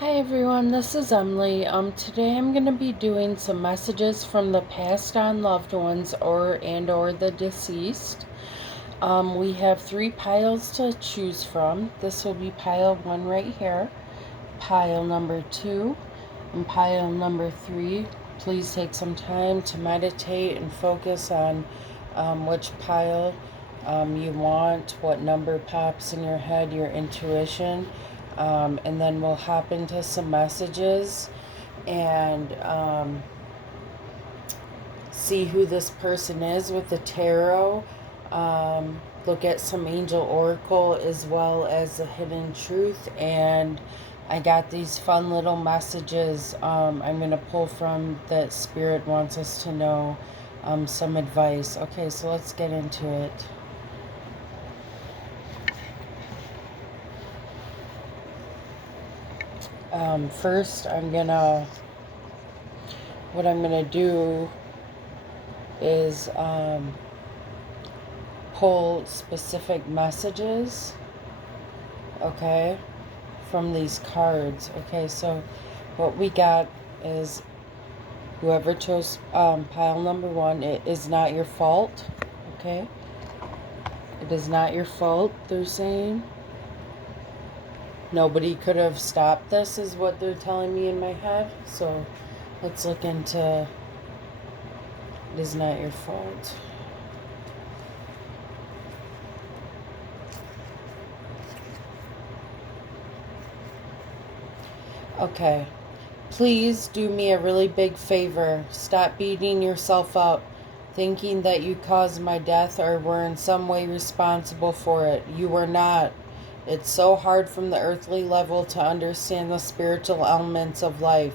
Hi everyone, this is Emily. Today I'm going to be doing some messages from the passed on loved ones or the deceased. We have 3 piles to choose from. This will be pile 1 right here, pile number 2, and pile number 3. Please take some time to meditate and focus on which pile you want, what number pops in your head, your intuition. And then we'll hop into some messages and see who this person is with the tarot. Look at some angel oracle as well as the hidden truth. And I got these fun little messages I'm going to pull from that Spirit wants us to know, some advice. Okay, so let's get into it. First, what I'm gonna do is pull specific messages, okay, from these cards. Okay, so what we got is whoever chose pile number 1, it is not your fault, okay? It is not your fault, they're saying. Nobody could have stopped this, is what they're telling me in my head. So let's look into it is not your fault. Okay. Please do me a really big favor. Stop beating yourself up, thinking that you caused my death or were in some way responsible for it. You were not. It's so hard from the earthly level to understand the spiritual elements of life.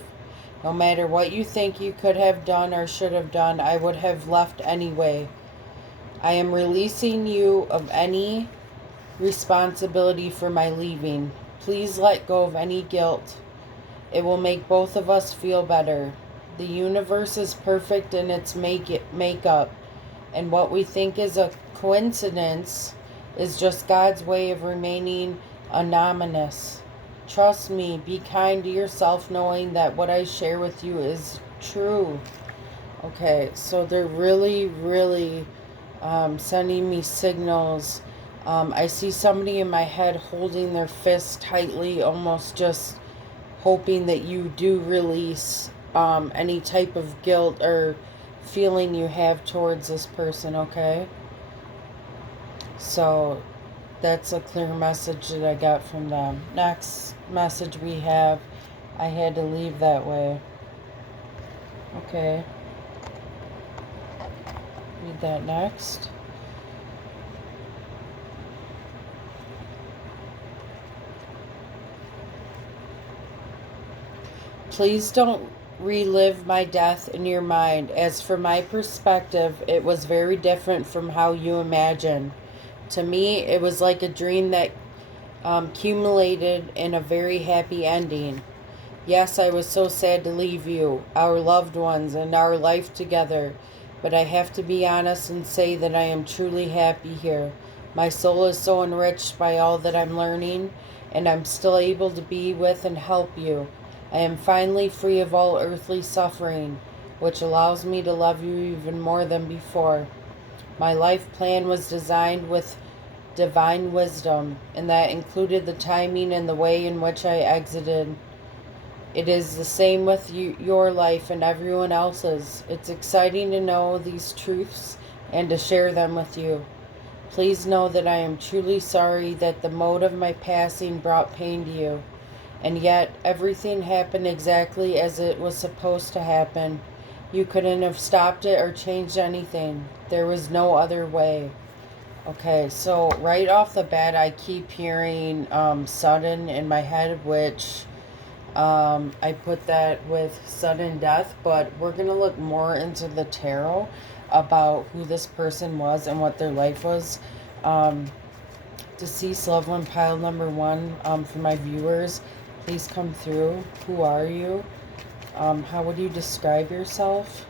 No matter what you think you could have done or should have done, I would have left anyway. I am releasing you of any responsibility for my leaving. Please let go of any guilt. It will make both of us feel better. The universe is perfect in its makeup, and what we think is a coincidence is just God's way of remaining anonymous. Trust me, be kind to yourself knowing that what I share with you is true. Okay, so they're really sending me signals. I see somebody in my head holding their fist tightly, almost just hoping that you do release any type of guilt or feeling you have towards this person, okay? So that's a clear message that I got from them. Next message we have, I had to leave that way. Okay. Read that next. Please don't relive my death in your mind. As for my perspective, it was very different from how you imagine. To me, it was like a dream that accumulated in a very happy ending. Yes, I was so sad to leave you, our loved ones, and our life together. But I have to be honest and say that I am truly happy here. My soul is so enriched by all that I'm learning, and I'm still able to be with and help you. I am finally free of all earthly suffering, which allows me to love you even more than before. My life plan was designed with divine wisdom, and that included the timing and the way in which I exited. It is the same with your life and everyone else's. It's exciting to know these truths and to share them with you. Please know that I am truly sorry that the mode of my passing brought pain to you. And yet, everything happened exactly as it was supposed to happen. You couldn't have stopped it or changed anything. There was no other way. Okay, so right off the bat, I keep hearing sudden in my head, which I put that with sudden death, but we're going to look more into the tarot about who this person was and what their life was. Deceased loved one, pile number 1, for my viewers. Please come through. Who are you? How would you describe yourself?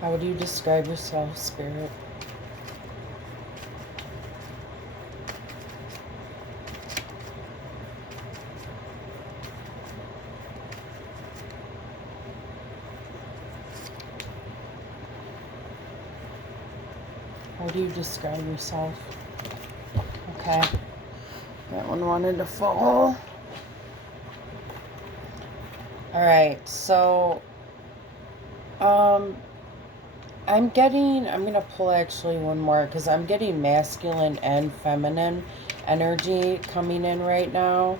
How would you describe yourself, Spirit? How do you describe yourself? Okay. That one wanted to fall. Alright, so I'm going to pull actually one more because I'm getting masculine and feminine energy coming in right now.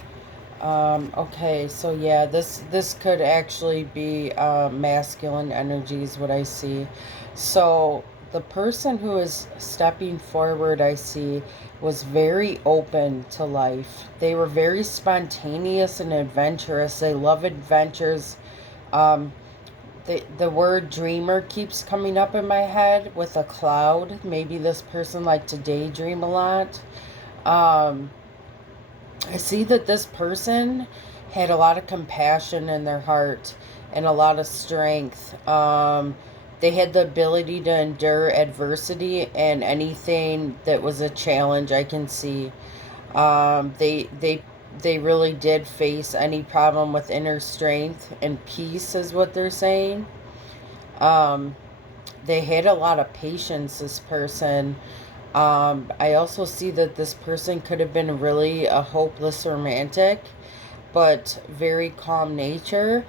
Okay, so yeah, this could actually be masculine energy is what I see. So the person who is stepping forward, I see, was very open to life. They were very spontaneous and adventurous. They love adventures. Um, the word dreamer keeps coming up in my head with a cloud. Maybe this person liked to daydream a lot. I see that this person had a lot of compassion in their heart and a lot of strength. They had the ability to endure adversity and anything that was a challenge. I can see they really did face any problem with inner strength and peace, is what they're saying. Um, they had a lot of patience. This person. I also see that this person could have been really a hopeless romantic, but very calm nature.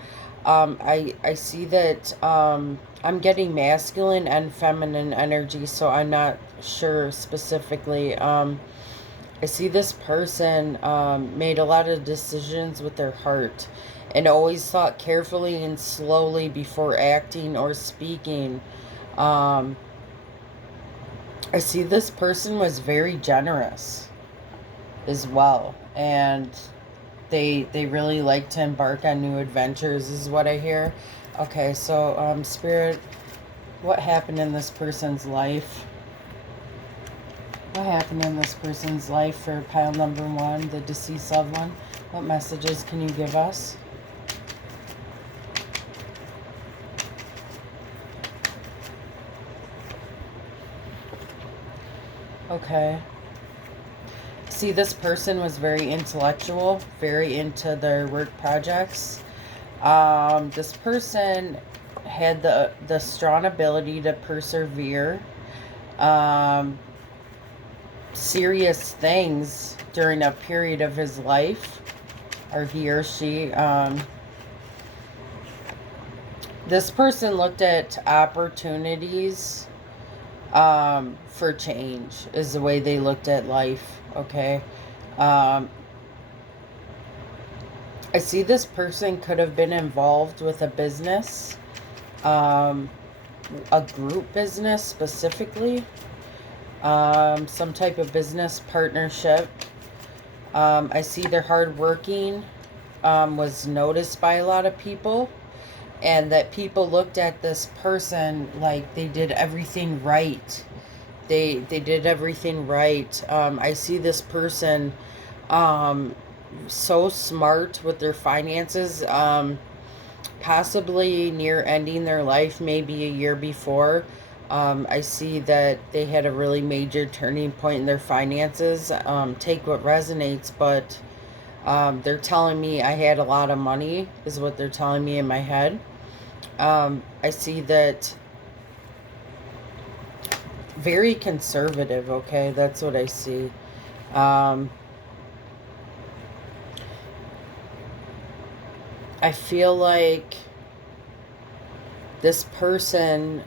I see that I'm getting masculine and feminine energy, so I'm not sure specifically. I see this person made a lot of decisions with their heart and always thought carefully and slowly before acting or speaking. Um, I see this person was very generous as well, and they really like to embark on new adventures is what I hear. Okay, so Spirit, what happened in this person's life? What happened in this person's life for pile number 1, the deceased loved one? What messages can you give us? Okay. See, this person was very intellectual, very into their work projects. This person had the strong ability to persevere serious things during a period of his life, or he or she. This person looked at opportunities for change is the way they looked at life. Okay. I see this person could have been involved with a business, a group business specifically, some type of business partnership. I see their hard working was noticed by a lot of people, and that people looked at this person like they did everything right. They did everything right. I see this person so smart with their finances, possibly near ending their life, maybe a year before. I see that they had a really major turning point in their finances. Take what resonates, but they're telling me I had a lot of money, is what they're telling me in my head. I see that very conservative, okay? That's what I see. I feel like this person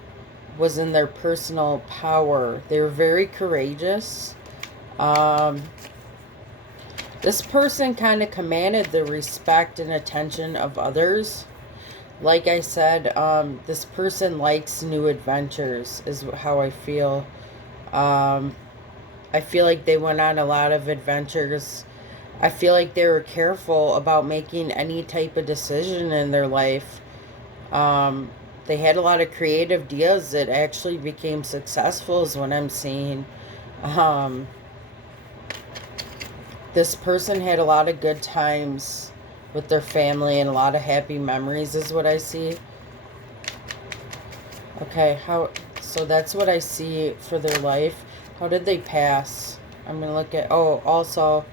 was in their personal power. They were very courageous. This person kind of commanded the respect and attention of others. Like I said, this person likes new adventures, is how I feel. I feel like they went on a lot of adventures. I feel like they were careful about making any type of decision in their life. They had a lot of creative ideas that actually became successful, is what I'm seeing. This person had a lot of good times with their family and a lot of happy memories, is what I see. Okay, so that's what I see for their life. How did they pass? I'm going to look at, also,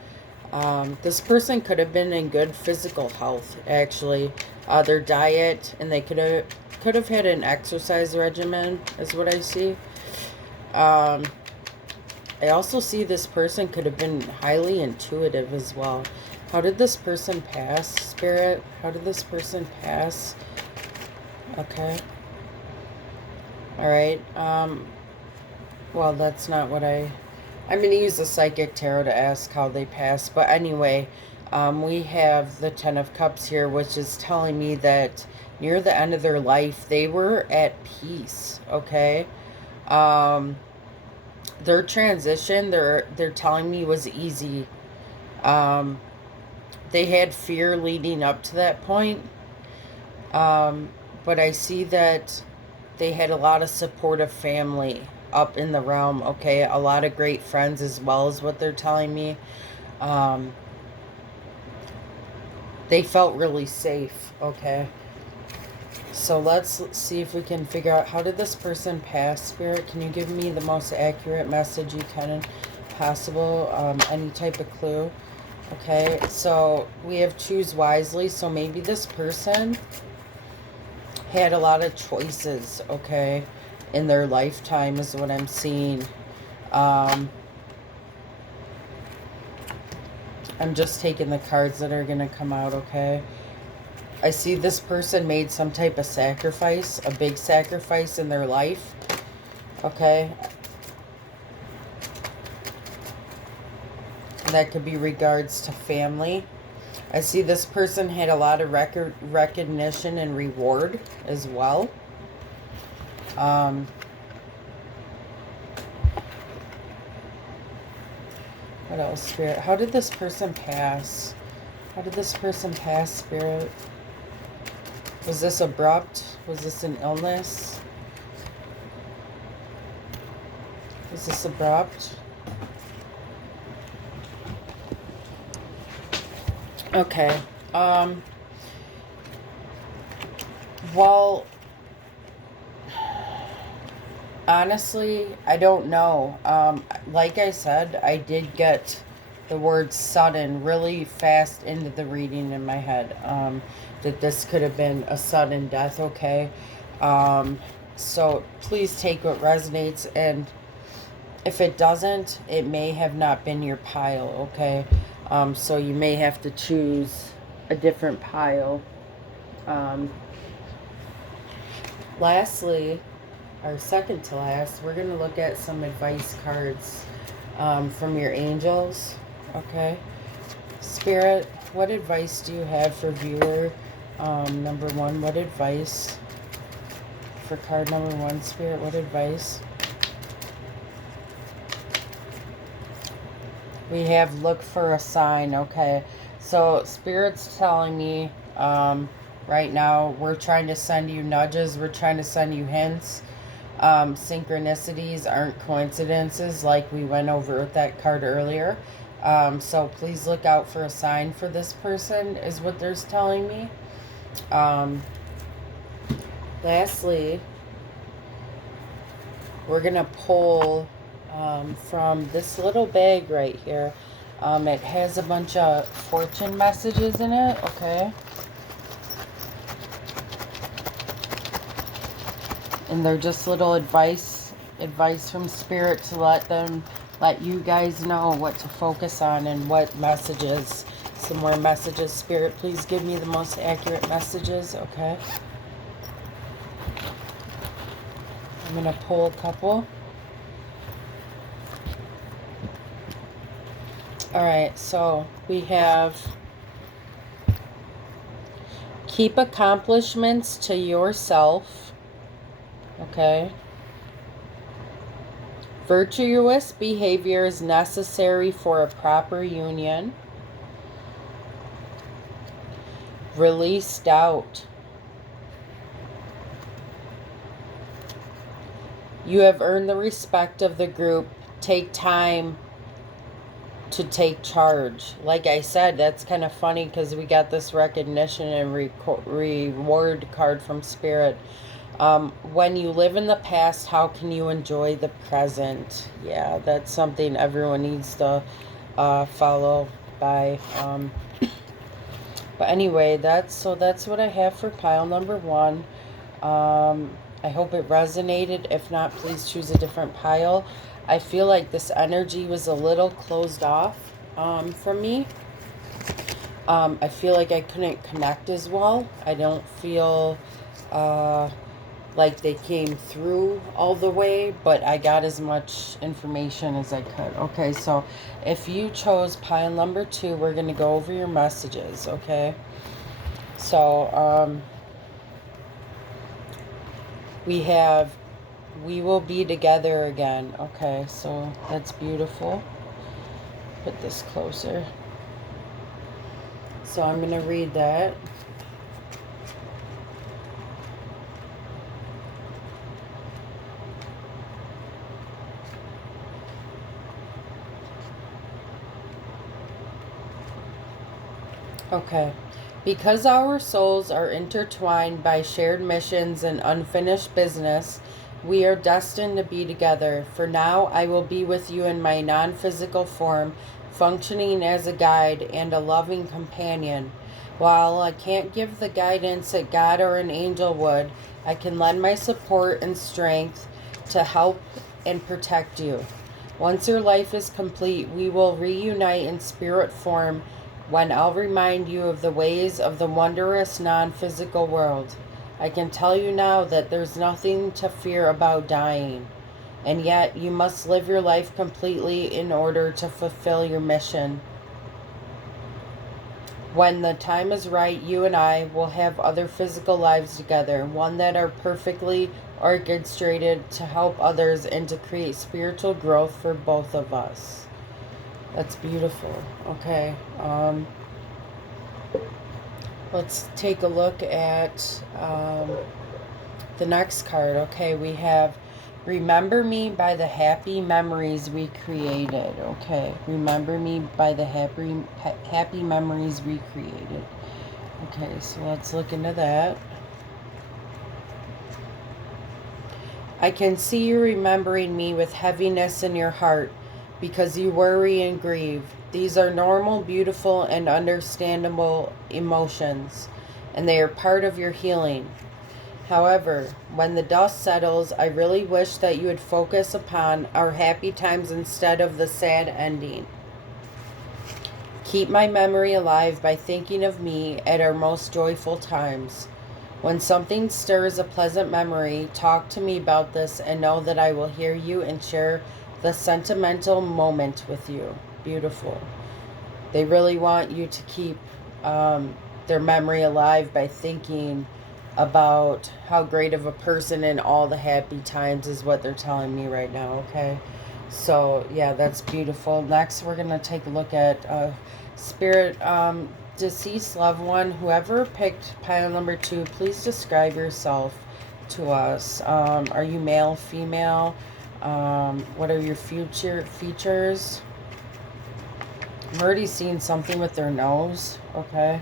this person could have been in good physical health, actually. Their diet, and they could have had an exercise regimen, is what I see. I also see this person could have been highly intuitive as well. How did this person pass, Spirit? How did this person pass? Okay. All right. Well, that's not what I'm going to use the Psychic Tarot to ask how they pass. But anyway, we have the Ten of Cups here, which is telling me that near the end of their life, they were at peace, okay? Their transition, they're telling me, was easy. They had fear leading up to that point. But I see that they had a lot of supportive family up in the realm, okay? A lot of great friends as well, is what they're telling me. They felt really safe, okay? So let's see if we can figure out, how did this person pass, Spirit? Can you give me the most accurate message you can possible? Any type of clue? Okay, so we have choose wisely. So maybe this person had a lot of choices, okay, in their lifetime is what I'm seeing. I'm just taking the cards that are going to come out, okay? I see this person made some type of sacrifice, a big sacrifice in their life, okay? That could be regards to family. I see this person had a lot of recognition and reward as well. What else, Spirit? How did this person pass? How did this person pass, Spirit? Was this abrupt? Was this an illness? Was this abrupt? Okay. Well, honestly, I don't know. Like I said, I did get the word sudden really fast into the reading in my head. That this could have been a sudden death, okay? So please take what resonates, and if it doesn't, it may have not been your pile, okay? So you may have to choose a different pile. Lastly, or second to last, we're going to look at some advice cards from your angels, okay? Spirit, what advice do you have for viewer number one? What advice for card number one, Spirit? What advice? We have look for a sign, okay? So Spirit's telling me right now, we're trying to send you nudges. We're trying to send you hints. Synchronicities aren't coincidences, like we went over with that card earlier. So please look out for a sign for this person, is what they're telling me. Lastly, we're going to pull from this little bag right here. It has a bunch of fortune messages in it, okay? And they're just little advice from Spirit to let you guys know what to focus on and what messages. Some more messages. Spirit, please give me the most accurate messages, okay? I'm going to pull a couple. Alright, so we have keep accomplishments to yourself, okay? Virtuous behavior is necessary for a proper union. Release doubt. You have earned the respect of the group. Take time to take charge. Like I said, that's kind of funny because we got this recognition and reward card from Spirit. When you live in the past, how can you enjoy the present? Yeah, that's something everyone needs to follow by. But anyway, that's what I have for pile number one. I hope it resonated. If not, please choose a different pile. I feel like this energy was a little closed off from me. I feel like I couldn't connect as well. I don't feel like they came through all the way, but I got as much information as I could. Okay, so if you chose pile number 2, we're going to go over your messages, okay? So, we have, we will be together again. Okay, so that's beautiful. Put this closer. So I'm going to read that. Okay. Because our souls are intertwined by shared missions and unfinished business, we are destined to be together. For now, I will be with you in my non-physical form, functioning as a guide and a loving companion. While I can't give the guidance that God or an angel would, I can lend my support and strength to help and protect you. Once your life is complete, we will reunite in spirit form when I'll remind you of the ways of the wondrous non-physical world. I can tell you now that there's nothing to fear about dying, and yet you must live your life completely in order to fulfill your mission. When the time is right, you and I will have other physical lives together, one that are perfectly orchestrated to help others and to create spiritual growth for both of us. That's beautiful. Okay. Let's take a look at the next card. Okay, we have remember me by the happy memories we created. Okay, remember me by the happy memories we created. Okay, so let's look into that. I can see you remembering me with heaviness in your heart because you worry and grieve. These are normal, beautiful, and understandable emotions, and they are part of your healing. However, when the dust settles, I really wish that you would focus upon our happy times instead of the sad ending. Keep my memory alive by thinking of me at our most joyful times. When something stirs a pleasant memory, talk to me about this and know that I will hear you and share the sentimental moment with you. Beautiful. They really want you to keep their memory alive by thinking about how great of a person and all the happy times is what they're telling me right now, okay? So, yeah, that's beautiful. Next, we're going to take a look at spirit, deceased loved one. Whoever picked pile number 2, please describe yourself to us. Are you male, female? What are your future features? I'm already seeing something with their nose. Okay.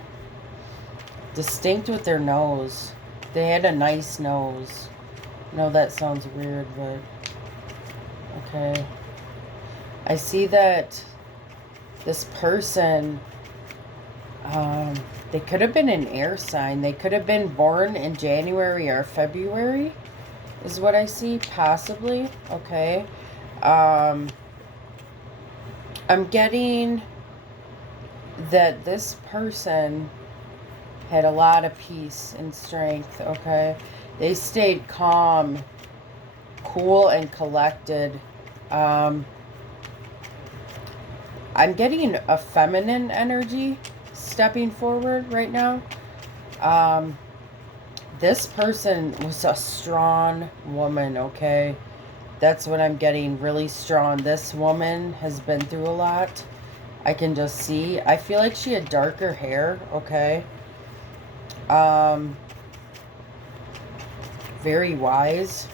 Distinct with their nose. They had a nice nose. No, that sounds weird, but okay. I see that this person, they could have been an air sign. They could have been born in January or February, is what I see, possibly. Okay. I'm getting that this person had a lot of peace and strength, okay? They stayed calm, cool, and collected. I'm getting a feminine energy stepping forward right now. This person was a strong woman, okay? That's what I'm getting, really strong. This woman has been through a lot. I can just see. I feel like she had darker hair, okay? Very wise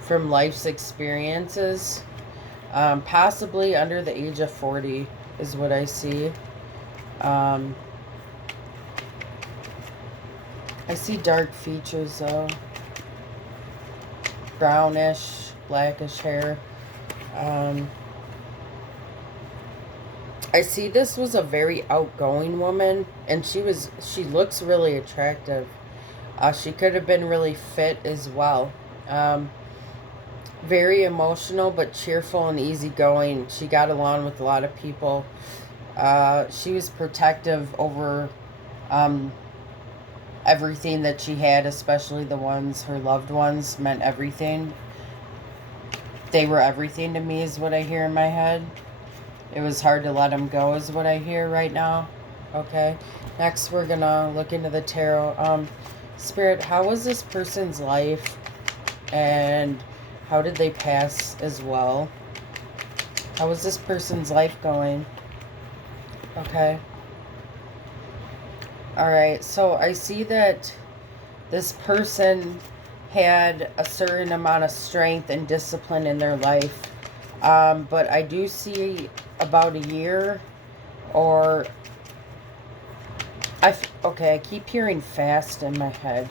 from life's experiences. Possibly under the age of 40 is what I see. I see dark features though. Brownish, blackish hair. I see this was a very outgoing woman, and she looks really attractive. She could have been really fit as well. Very emotional, but cheerful and easygoing. She got along with a lot of people. She was protective over um, everything that she had, especially the ones, her loved ones, meant everything. They were everything to me, is what I hear in my head. It was hard to let them go, is what I hear right now. Okay. Next, we're going to look into the tarot. Spirit, how was this person's life? And how did they pass as well? How was this person's life going? Okay. Alright, so I see that this person had a certain amount of strength and discipline in their life. But I do see about a year or... okay, I keep hearing fast in my head.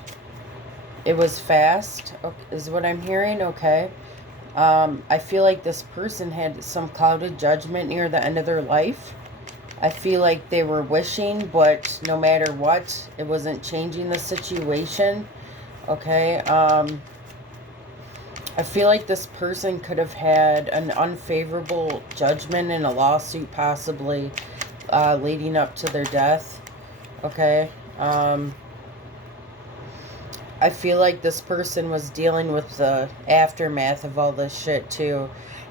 It was fast, is what I'm hearing, okay. I feel like this person had some clouded judgment near the end of their life. I feel like they were wishing, but no matter what, it wasn't changing the situation, okay. I feel like this person could have had an unfavorable judgment in a lawsuit, possibly leading up to their death, okay. I feel like this person was dealing with the aftermath of all this shit too.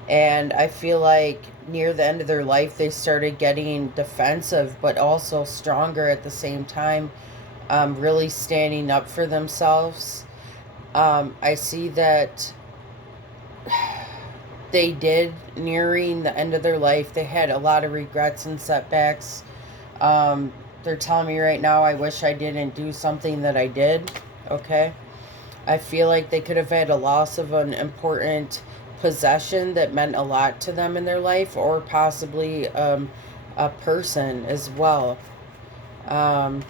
And I feel like near the end of their life, they started getting defensive, but also stronger at the same time, really standing up for themselves. I see that they did, nearing the end of their life, they had a lot of regrets and setbacks. They're telling me right now, I wish I didn't do something that I did. Okay. I feel like they could have had a loss of an important possession that meant a lot to them in their life, or possibly a person as well. I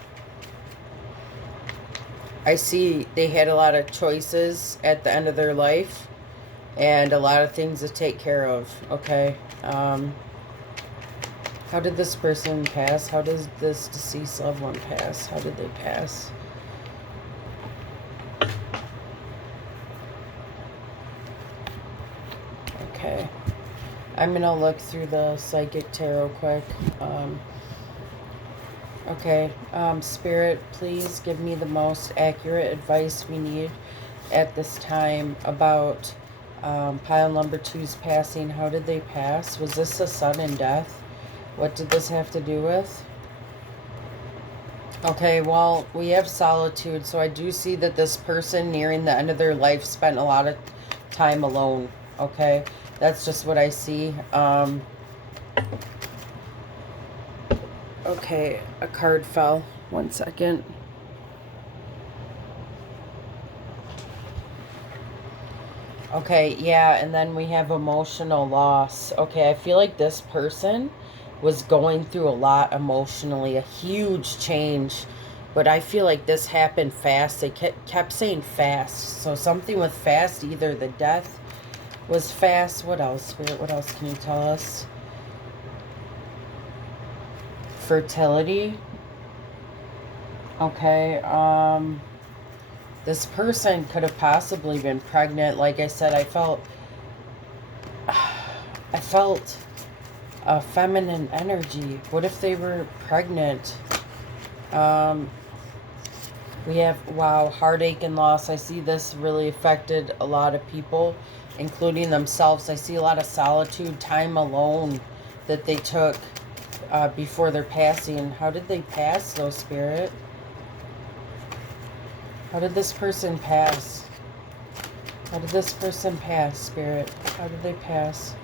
see they had a lot of choices at the end of their life and a lot of things to take care of. Okay. How did this person pass? How does this deceased loved one pass? How did they pass? Okay. I'm going to look through the psychic tarot quick. Okay. Spirit, please give me the most accurate advice we need at this time about pile number 2's passing. How did they pass? Was this a sudden death? What did this have to do with? Okay, well, we have solitude, so I do see that this person nearing the end of their life spent a lot of time alone. Okay, that's just what I see. Okay, a card fell. 1 second. Okay, yeah, and then we have emotional loss. Okay, I feel like this person was going through a lot emotionally, a huge change. But I feel like this happened fast. They kept saying fast. So something with fast, either the death was fast. What else, Spirit? What else can you tell us? Fertility. Okay, this person could have possibly been pregnant. Like I said, I felt a feminine energy. What if they were pregnant? We have, wow, heartache and loss. I see this really affected a lot of people, including themselves. I see a lot of solitude, time alone that they took before their passing. How did they pass, though, Spirit? How did this person pass? How did this person pass, Spirit? How did they pass?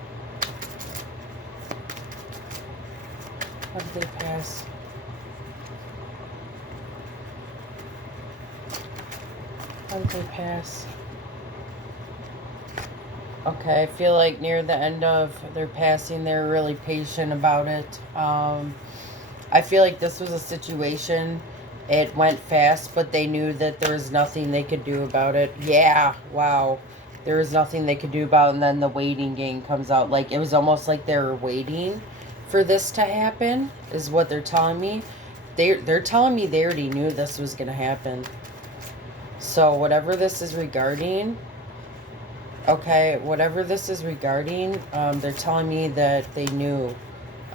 How did they pass? How did they pass? Okay, I feel like near the end of their passing, they were really patient about it. I feel like this was a situation, it went fast, but they knew that there was nothing they could do about it. Yeah, wow. There was nothing they could do about it, and then the waiting game comes out. Like, it was almost like they were waiting for this to happen, is what they're telling me. They're telling me they already knew this was going to happen. So, whatever this is regarding, Okay, whatever this is regarding, they're telling me that they knew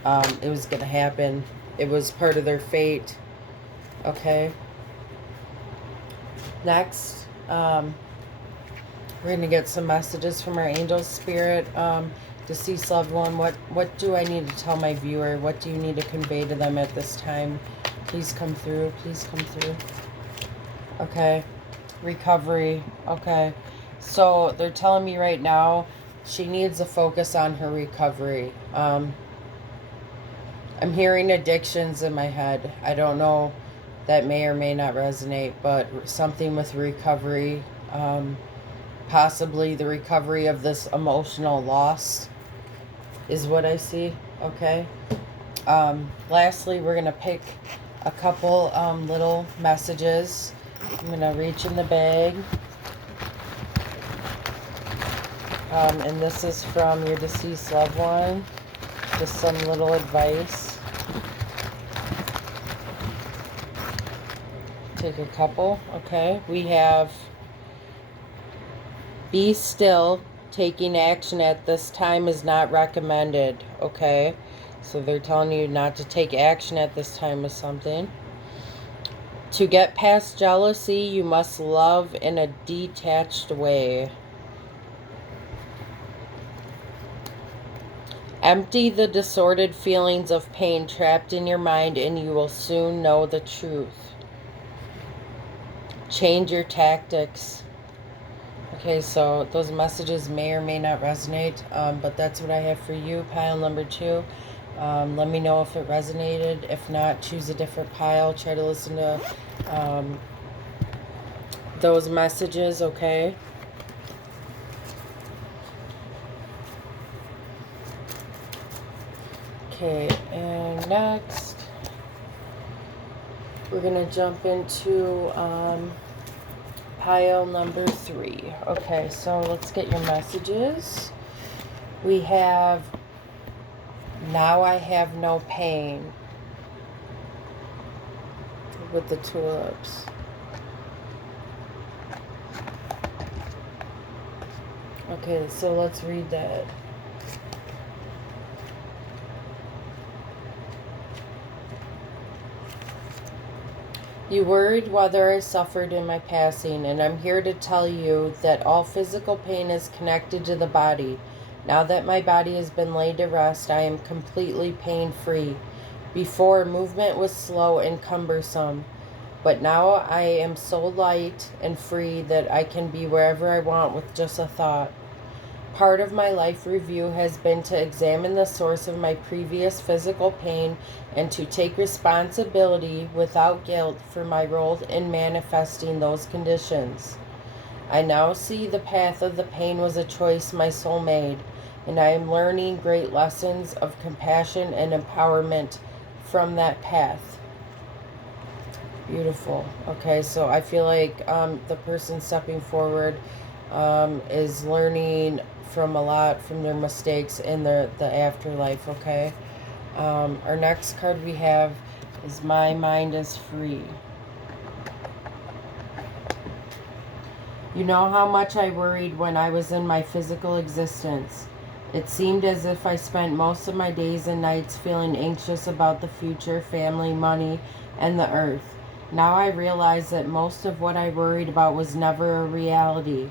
it was going to happen. It was part of their fate. Okay. Next, we're going to get some messages from our angel spirit. Deceased loved one, what do I need to tell my viewer? What do you need to convey to them at this time? Please come through. Please come through. Okay. Recovery. Okay. So they're telling me right now she needs to focus on her recovery. I'm hearing addictions in my head. I don't know. That may or may not resonate, but something with recovery. Possibly the recovery of this emotional loss is what I see. Okay. Lastly, we're going to pick a couple little messages. I'm going to reach in the bag. And this is from your deceased loved one. Just some little advice. Take a couple. Okay. We have be still. Taking action at this time is not recommended. Okay. So they're telling you not to take action at this time with something. To get past jealousy, you must love in a detached way. Empty the disordered feelings of pain trapped in your mind and you will soon know the truth. Change your tactics. Okay, so those messages may or may not resonate, but that's what I have for you, pile number 2. Let me know if it resonated. If not, choose a different pile. Try to listen to those messages, okay? Okay, and next, we're going to jump into pile number 3. Okay, so let's get your messages. We have, now I have no pain, with the tulips. Okay, so let's read that. You worried whether I suffered in my passing, and I'm here to tell you that all physical pain is connected to the body. Now that my body has been laid to rest, I am completely pain-free. Before, movement was slow and cumbersome, but now I am so light and free that I can be wherever I want with just a thought. Part of my life review has been to examine the source of my previous physical pain and to take responsibility without guilt for my role in manifesting those conditions. I now see the path of the pain was a choice my soul made, and I am learning great lessons of compassion and empowerment from that path. Beautiful. Okay, so I feel like the person stepping forward is learning from a lot from their mistakes in the afterlife, okay? Our next card we have is My Mind is Free. You know how much I worried when I was in my physical existence. It seemed as if I spent most of my days and nights feeling anxious about the future, family, money, and the earth. Now I realize that most of what I worried about was never a reality.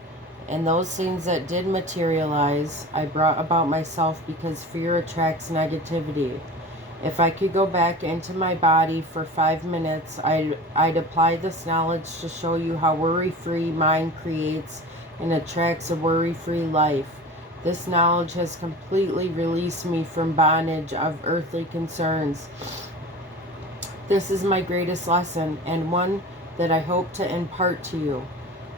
And those things that did materialize, I brought about myself because fear attracts negativity. If I could go back into my body for 5 minutes, I'd apply this knowledge to show you how worry-free mind creates and attracts a worry-free life. This knowledge has completely released me from bondage of earthly concerns. This is my greatest lesson, and one that I hope to impart to you.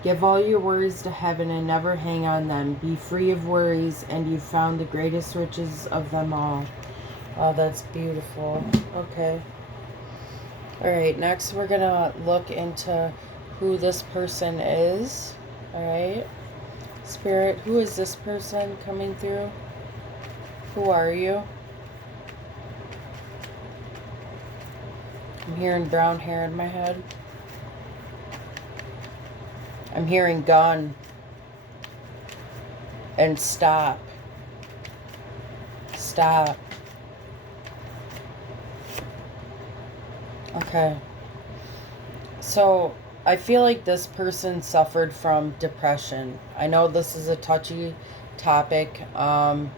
Give all your worries to heaven and never hang on them. Be free of worries, and you've found the greatest riches of them all. Oh, that's beautiful. Okay. All right, next we're going to look into who this person is. All right. Spirit, who is this person coming through? Who are you? I'm hearing brown hair in my head. I'm hearing gun. And stop. Stop. Okay. So, I feel like this person suffered from depression. I know this is a touchy topic. I'm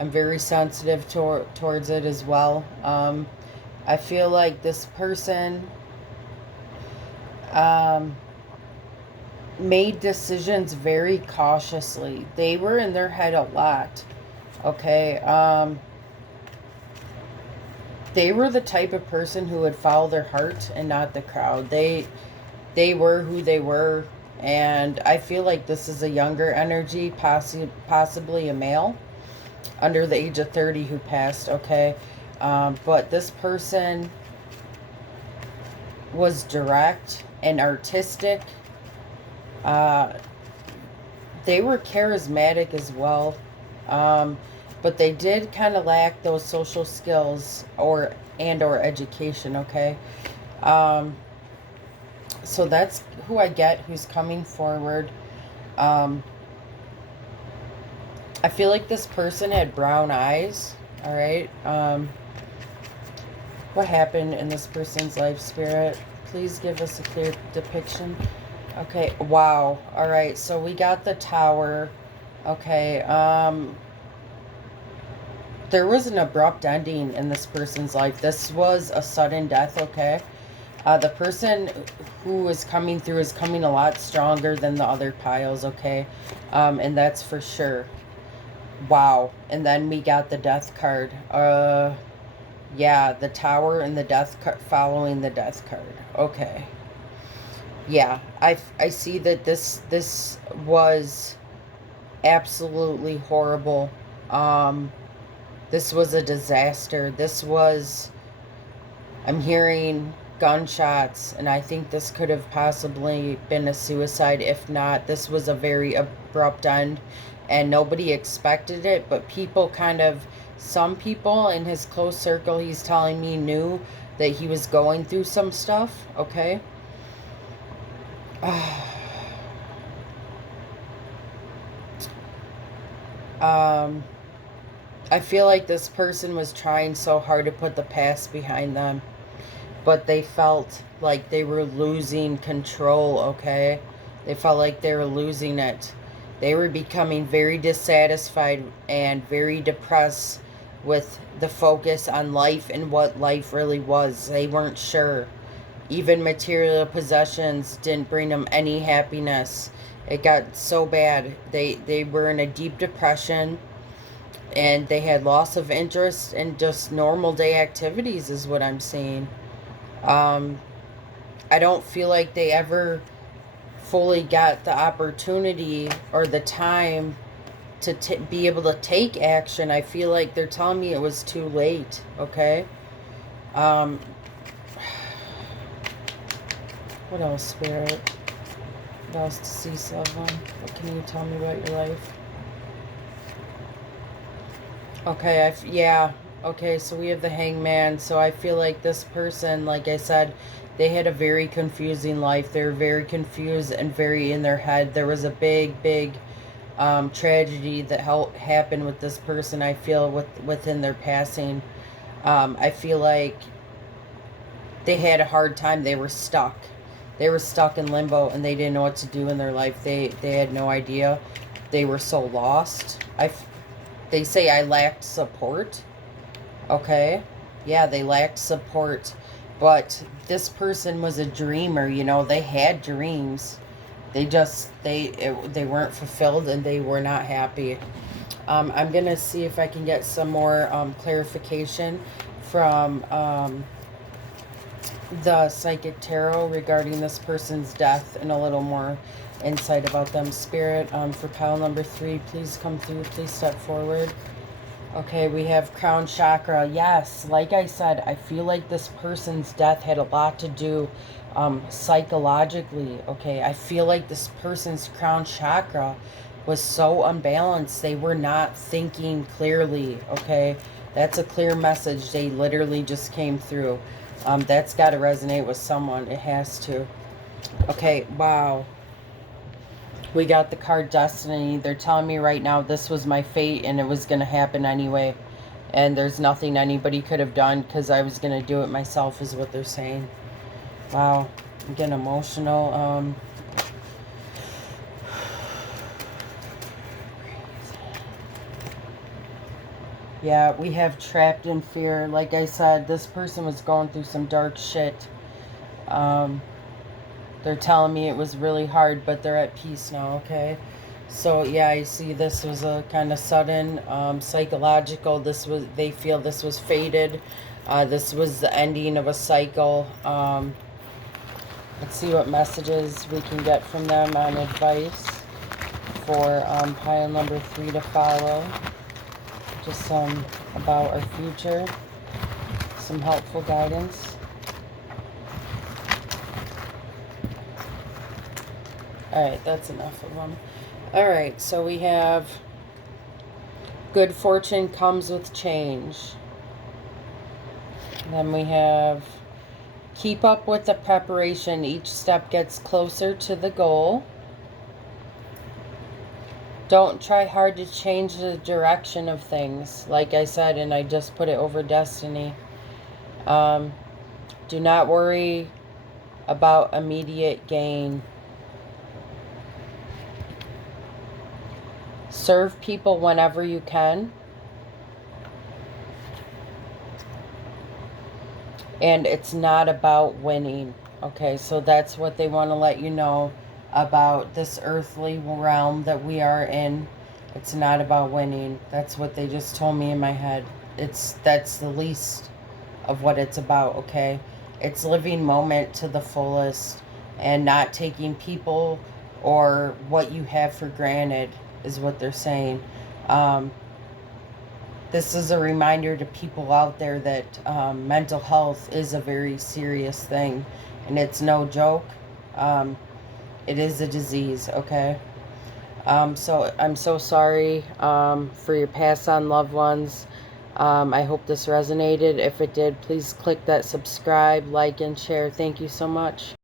very sensitive towards it as well. I feel like this person made decisions very cautiously. They were in their head a lot. Okay. They were the type of person who would follow their heart and not the crowd. They were who they were, and I feel like this is a younger energy, possibly a male under the age of 30 who passed. Okay. But this person was direct and artistic. They were charismatic as well. But they did kind of lack those social skills or education. Okay. So that's who I get, who's coming forward. I feel like this person had brown eyes. All right. What happened in this person's life, Spirit? Please give us a clear depiction. Okay. Wow. All right. So we got the Tower. Okay. There was an abrupt ending in this person's life. This was a sudden death. Okay. The person who is coming through is coming a lot stronger than the other piles. Okay. And that's for sure. Wow. And then we got the Death card. Yeah, the Tower and the Death card following the Death card. Okay. Yeah, I see that this was absolutely horrible. This was a disaster. I'm hearing gunshots, and I think this could have possibly been a suicide. If not, this was a very abrupt end, and nobody expected it, but some people in his close circle, he's telling me, knew that he was going through some stuff. Okay. I feel like this person was trying so hard to put the past behind them, but they felt like they were losing control. Okay. They felt like they were losing it. They were becoming very dissatisfied and very depressed with the focus on life and what life really was. They weren't sure. Even material possessions didn't bring them any happiness. It got so bad. They were in a deep depression, and they had loss of interest in just normal day activities is what I'm seeing. I don't feel like they ever fully got the opportunity or the time to be able to take action. I feel like they're telling me it was too late. Okay. What else, Spirit? What else to see, Sylvan? What can you tell me about your life? Okay, yeah. Okay, so we have the Hangman. So I feel like this person, like I said, they had a very confusing life. They were very confused and very in their head. There was a big tragedy that happened with this person, I feel, within their passing. I feel like they had a hard time. They were stuck. They were stuck in limbo, and they didn't know what to do in their life. They had no idea. They were so lost. They say I lacked support. Okay. Yeah, they lacked support. But this person was a dreamer, they had dreams. They weren't fulfilled, and they were not happy. I'm going to see if I can get some more clarification from the Psychic Tarot regarding this person's death and a little more insight about them. Spirit, for pile number 3, please come through. Please step forward. Okay, we have Crown Chakra. Yes, like I said, I feel like this person's death had a lot to do psychologically. Okay, I feel like this person's Crown Chakra was so unbalanced. They were not thinking clearly. Okay, that's a clear message. They literally just came through. That's got to resonate with someone. It has to. Okay, wow. We got the card Destiny. They're telling me right now this was my fate and it was going to happen anyway. And there's nothing anybody could have done because I was going to do it myself is what they're saying. Wow. I'm getting emotional. Yeah, we have trapped in fear. Like I said, this person was going through some dark shit. They're telling me it was really hard, but they're at peace now, okay? So, yeah, I see this was a kind of sudden, psychological. They feel this was fated. This was the ending of a cycle. Let's see what messages we can get from them on advice for pile number 3 to follow. Just some about our future. Some helpful guidance. Alright, that's enough of them. Alright, so we have good fortune comes with change. And then we have keep up with the preparation. Each step gets closer to the goal. Don't try hard to change the direction of things. Like I said, and I just put it over Destiny. Do not worry about immediate gain. Serve people whenever you can. And it's not about winning. Okay, so that's what they want to let you know about this earthly realm that we are in. It's not about winning. That's what they just told me in my head. That's the least of what it's about, okay? It's living moment to the fullest and not taking people or what you have for granted is what they're saying. This is a reminder to people out there that mental health is a very serious thing, and it's no joke. It is a disease, okay? So I'm so sorry for your passed on loved ones. I hope this resonated. If it did, please click that subscribe, like, and share. Thank you so much.